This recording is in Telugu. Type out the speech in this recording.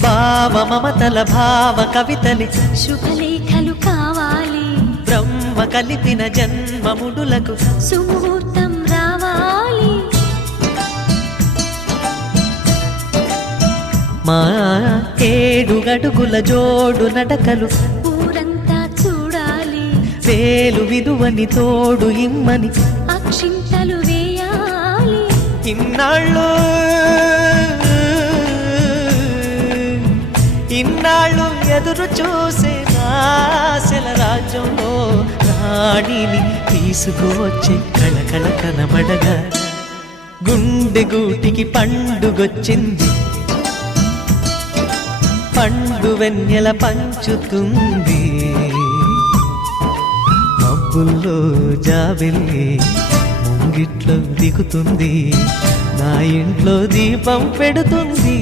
భావ మమతల భావ కవితలి శుభలేఖలు కావాలి, బ్రహ్మ కలిపిన జన్మముడులకు సుముహూర్తం రావాలి. మా 7 అడుగుల జోడు నడకలు ఊరంతా చూడాలి, వేలు విలువని తోడు ఇమ్మని అక్షింతలు వేయాలి. ఇన్నాళ్ళు ఎదురు చూసే ఆశల రాజ్యంలో రాణిని తీసుకువచ్చే కళకళ కనబడగా గుండె గూటికి పండుగొచ్చింది, పండు వెన్నెల పంచుతుంది. మబ్బుల్లో జాబిల్లి ముంగిట్లో దిగుతుంది, నా ఇంట్లో దీపం పెడుతుంది.